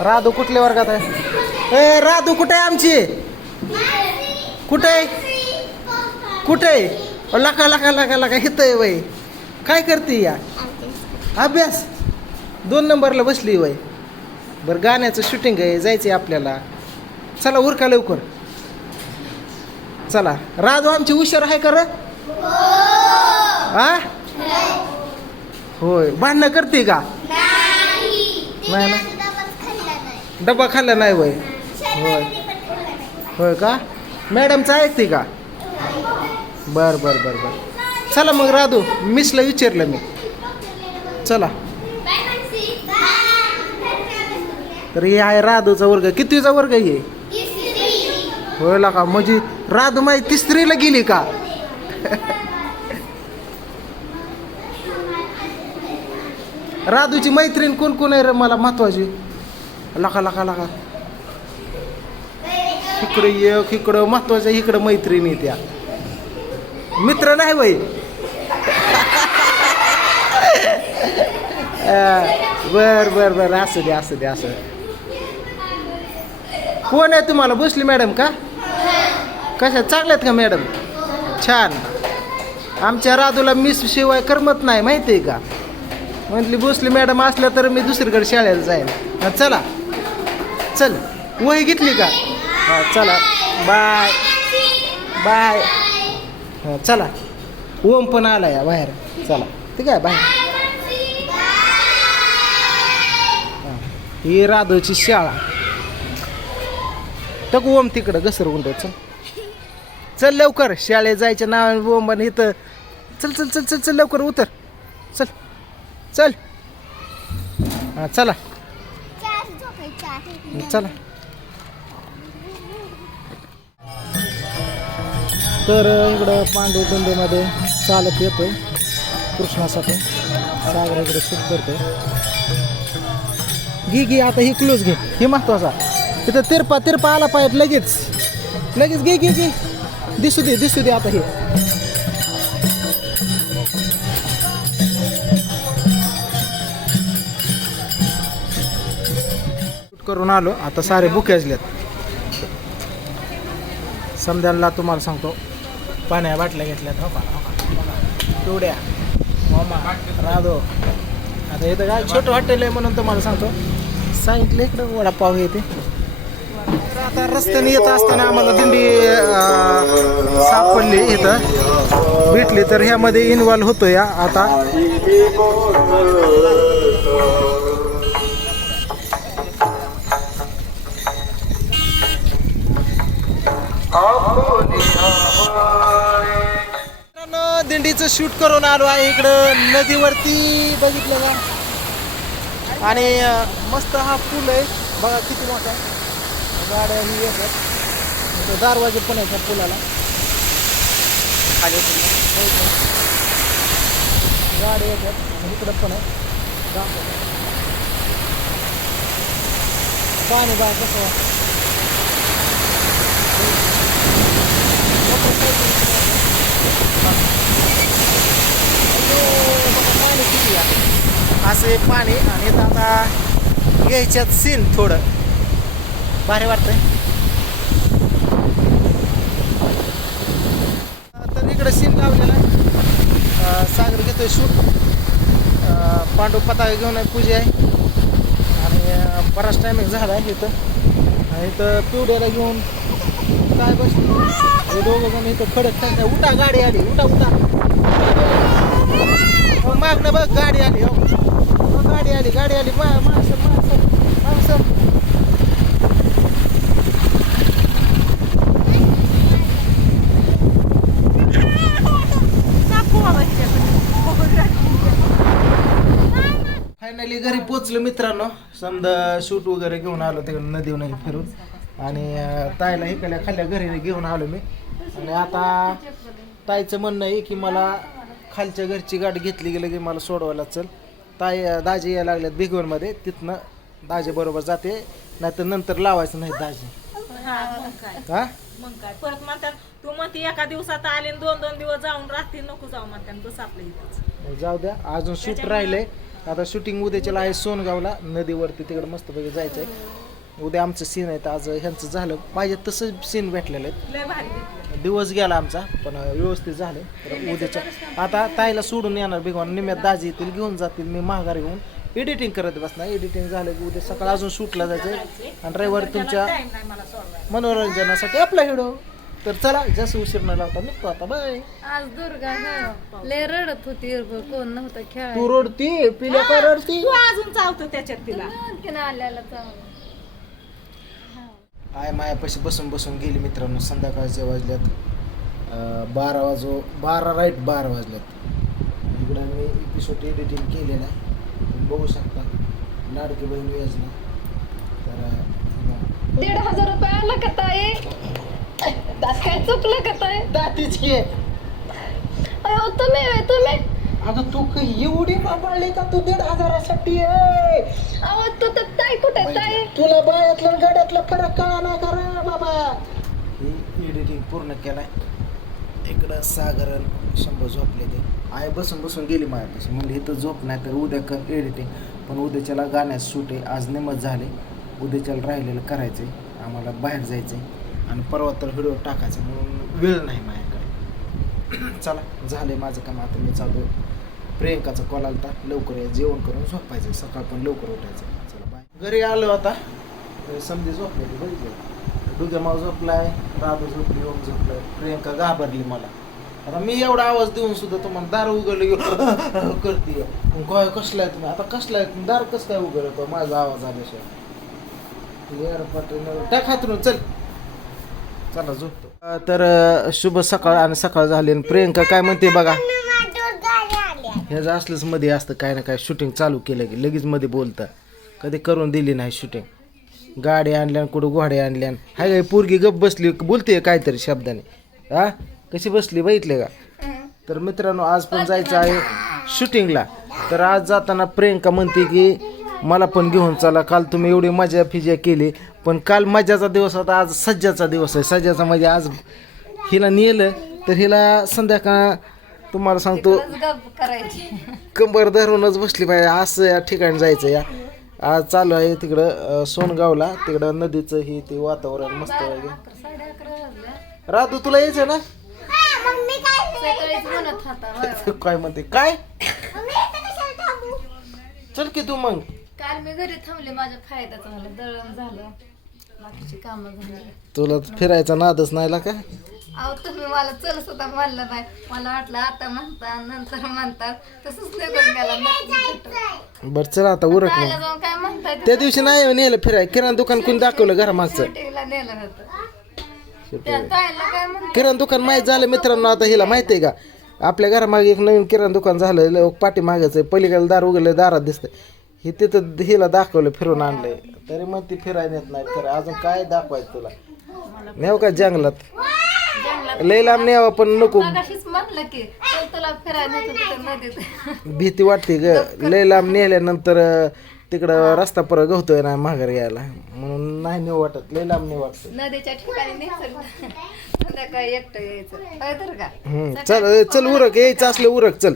राधू कुठल्या वर्गात आहे? ए राधू कुठे आहे आमची? कुठे आहे? कुठे लका लका लका लका हित आहे वय. काय करते या? अभ्यास. दोन नंबरला बसली वय. बरं गाण्याचं शूटिंग आहे जायचं आहे आपल्याला. चला उरका लवकर. चला. राधू आमची हुशार आहे का रे? आ? होय. भांडणं करते का? नाही ना? डबा खाल्ला नाही वय? होय. होय का? मॅडमचं ऐकते का? बर बर बर बर. चला मग राधू मिसला विचारलं मी. चला. तर हे आहे राधूचा वर्ग. कितवीचा वर्ग आहे हे? होय का म्हणजे राधू माई तिसरीला गेली का? राधूची मैत्रीण कोण कोण आहे रे? मला महत्वाची. लका लका लका इकडं ये इकडं महत्त्वाच्या इकडं मैत्रिणी त्या. मित्र नाही वय बर बर बर. असं दे असं दे असं कोण आहे तुम्हाला? बसली मॅडम का? कशा चांगल्यात का मॅडम? छान. आमच्या राधूला मिस शिवाय करमत नाही माहिती आहे का? म्हटली भोसले मॅडम असल्या तर मी दुसरीकडे शाळेला जाईन. चला. चल वही घेतली का? हां चला. बाय. बाय. हां चला. ओम पण आला या बाहेर. चला. ठीक आहे बाय. ही राधोची शाळा. टक ओम तिकडं घसरगुंड चल. चल लवकर शाळेत जायच्या नावाने ओम पण इथं. चल चल चल चल चल लवकर उतर. चल. चल. हां चला. चला. तर इकडं पांडू कुंडीमध्ये चालत येतोय. कृष्णासाठी. सागर इकडे शूट करतोय. घे घे आता ही क्लोज घे. हे महत्त्वाचा तिथं तिरपा तिरपा आला पाहिजे लगेच. लगेच घे घे घे. दिसू दे दिसू दे आता हे. करून आलो. आता सारे बुके असलेत समद्यांना तुम्हाला सांगतो पाण्या बाटल्या घेतल्यात हो का? हो मामा राधो. आता इथं काय छोटं हॉटेल आहे म्हणून तुम्हाला सांगतो. सांगितलं इकडं वडापाव येते आता रस्त्याने येत असताना आम्हाला दिंडी सापडली इथं. भेटली तर ह्यामध्ये इन्व्हॉल्व होतो या आता शूट करून आलो आहे इकडं नदीवरती बघितलं का? आणि मस्त हा पूल आहे. बघा किती मोठा आहे. गाड्या ही येतात इथं दरवाजे पण आहेत पुलाला. खाली हो, हो गाड्या येतात इकडं पण आहे. पाणी बाय कसं आहे. मोटरसायकल पण आहे. पाणी किती आहे. पाणी आणि इथं आता घ्यायच्यात सीन थोडं. भारी वाटतंय. तर इकडं सीन लावलेला आहे. सागर घेतोय शूट पांडू पताका घेऊन आहे पूजा आहे. आणि बराच टायमिंग झाला आहे इथं. आणि इथं पिवड्याला घेऊन काय बस हे दोघं जण इथं खडक टाकतात उठा गाडी आली उठा उठा. हो, मागणं बघ गाडी आली हो. गाडी आली गाडी आली. बा माणसं माणसं माणसं. फायनली घरी पोचलो मित्रांनो. समजा शूट वगैरे घेऊन आलो तिकडे नदी नाही फिरून. आणि ताईला इकडल्या खाल्ल्या घरी घेऊन आलो मी. आणि आता ताईचं म्हणणं आहे की मला खालच्या घरची गाडी घेतली गेली की मला सोडवायला चल. ताई दाजी यायला लागल्यात भिगवणमध्ये. तिथनं दाजी बरोबर जाते. नाहीतर नंतर लावायचं नाही दाजी. हा, मग काय. हा? मग काय. परत म्हणतात तू म्हणते एका दिवसात आले आणि दोन दोन दिवस जाऊन राहतील. नको जाऊ म्हणतात. बस इथंच. जाऊ द्या. अजून शूट राहिलंय. आता शूटिंग उद्याच्याला आहे सोनगावला. नदीवरती तिकडे मस्तपैकी जायचं आहे उद्या आमचं सीन आहे तर आज ह्यांचं झालं. पाहिजे तसं सीन भेटलेलं आहे लय भारी दिसते. दिवस गेला आमचा पण व्यवस्थित झालं. तर उद्याच्या आता ताईला सोडून येणार बिगवान निम्यात दाजी येतील घेऊन जातील मी महागारी घेऊन. एडिटिंग करत बसणार. एडिटिंग झालं की उद्या सकाळ अजून शूटला जायचं आणि रविवारी तुमच्या टाइम नाही मला सोडवायला. मनोरंजनासाठी आपला व्हिडिओ तर चला जास्त उशीर न लावता निघतो आता. बाय आज दुर्गा लय रडत होती. कोण नव्हतं खेळायला. तू रडती पिल्या का रडती. तू अजून चावतो त्याच्यात तिला. आल्याला आय मायापाशी बसून बसून गेली मित्रांनो संध्याकाळचे वाजल्यात. बारा वाजो बारा राईट बारा वाजल्यात. इकडं मी एपिसोड एडिटिंग केलेलं आहे. तुम्ही बघू शकता लाडकी बहीण योजना. तर दीड हजार रुपये आला का ताई? काय चुकलं का ताई? दातीची. अहो तुम्ही तुम्ही. अगं तू काही एवढी बाबाळली का? तू दीड हजारासाठी आहे. अहो तू तर कुठे तुला बायातला आणि गाड्यातला फरक कळा ना करा बाबा? ही एडिटिंग पूर्ण केलाय. इकडं सागर आणि शंभर झोपले ते. आई बसून बसून गेली माझ्यापासून म्हणजे इथं झोप नाही तर उद्या कर एडिटिंग पण उद्याच्याला गाण्यात शूट आहे. आज निमत झाले. उद्याच्याला राहिलेलं करायचं आहे आम्हाला बाहेर जायचं आहे आणि परवा तर व्हिडिओ टाकायचा म्हणून वेळ नाही माझ्याकडे चला झाले माझं काम. आता मी चालू प्रियंकाचा कॉल आलता. लवकर या. जेवण करून झोपायचं सकाळ पण लवकर उठायचं घरी आलो आता. समधी झोपलेली बघितलं. डुग्या माव झोपलाय राधू झोपली ओम झोपलाय. प्रियंका घाबरली मला. आता मी एवढा आवाज देऊन सुद्धा तुम्हाला दार उघडलं करते काय कसला आहे तुम्ही? आता कसला आहे? दार कसं काय उघडतो? माझा आवाज आल्याशिवाय. टाक हातून चल. चला झोपतो. तर शुभ सकाळ आणि सकाळ झाली आणि प्रियंका काय म्हणते बघा. ह्याचं असलंच मध्ये असतं काय ना काय शूटिंग चालू केलं की लगेच मध्ये बोलतं. कधी करून दिली नाही शूटिंग गाडी आणल्या कुठं घोडे आणल्या हाय काय पोरगी गप बसली बोलते काहीतरी शब्दाने. हा? कशी बसली बघितले का तर मित्रांनो आज पण जायचं आहे शूटिंगला तर आज जाताना प्रियंका म्हणते की मला पण घेऊन चला. काल तुम्ही एवढी मजा फिजा केली पण काल मजाचा दिवस होता आज सज्जाचा दिवस आहे. सज्जाचा म्हणजे आज हिला नेलं तर हिला संध्याकाळ तुम्हाला सांगतो कंबर धरूनच बसली पाहिजे असं या ठिकाणी जायचं या. आज चालू आहे तिकडं सोनगावला. तिकडं नदीचं ही ते वातावरण मस्त आहे. राधू तुला यायचं ना. काय म्हणते? काय? चल की तू मग. काल मी घरी थांबले माझ्या फायद्याचं झालं दळण झालं. बाकीची कामं झाली. तुला फिरायचा नादच नाही ला का? अहो तुम्ही मला चल सुद्धा म्हणलं नाही. मला वाटलं आता म्हणता नंतर म्हणतात. तसंच निघून गेला बर चला आता उरक जाऊन काय म्हणताय त्या दिवशी नाही नेलं फिराय. किराणा दुकान कोणी दाखवलं घरामागचं. शूटिंगला नेलं होतं. त्या ताईला काय म्हणतात किराणा दुकान माहीत झालं मित्रांनो आता हिला माहिती आहे का? आपल्या घरामागे एक नवीन किराणा दुकान झालं ल- पाठी मागायचं पलीकडे दार उघडलं दारात दिसतंय. हे तिथं हिला दाखवलं फिरून आणलंय. तरी मग ती फिरायला नेत नाही. खरं अजून काय दाखवायचं तुला? नेव का जंगलात? लय लांब न्यावं पण नको. मगाशीच म्हणलं की चल तुला फिरायला नेतो तिथं नदीत. भीती वाटते ग. लय लांब नेल्यानंतर अं, तिकडं रस्ता परत गवतोय ना माघार यायला म्हणून नाही नेऊ वाटत. लय लांब नेऊ वाटत. नदीच्या ठिकाणी न्यायचं संध्याकाळी एकटं यायचं. काय तर का? हम्म, चल चल उरक. यायचं असलं उरक. चल.